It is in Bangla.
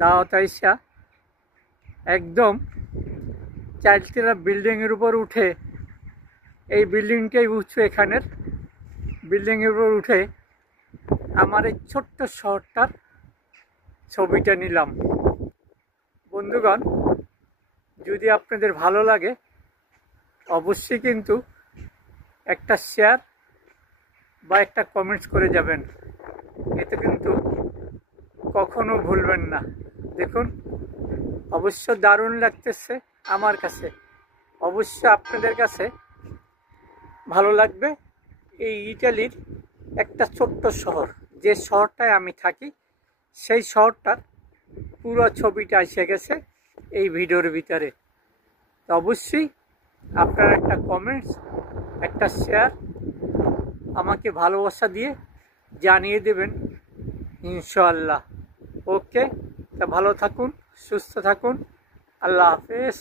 দাওয়াত আইসা একদম 4তলা বিল্ডিংয়ের উপর উঠে, এই বিল্ডিংটাই উঁচু, এখানের বিল্ডিংয়ের উপর উঠে আমার এই ছোট্ট শহরটার ছবিটা নিলাম। বন্ধুগণ, যদি আপনাদের ভালো লাগে অবশ্যই কিন্তু একটা শেয়ার বা একটা কমেন্টস করে যাবেন, এতে কিন্তু কখনো ভুলবেন না। দেখুন, অবশ্য দারুণ লাগতেছে আমার কাছে, অবশ্য আপনাদের কাছে ভালো লাগবে। এই ইটালির একটা ছোট্ট শহর, যে শহরটায় আমি থাকি, সেই শহরটার পুরো ছবিটা এসে গেছে এই ভিডিওর ভিতরে। তো অবশ্যই আপনার একটা কমেন্টস, একটা শেয়ার আমাকে ভালোবাসা দিয়ে জানিয়ে দেবেন ইনশাআল্লাহ। ওকে, তা ভালো থাকুন, সুস্থ থাকুন, আল্লাহ হাফেজ।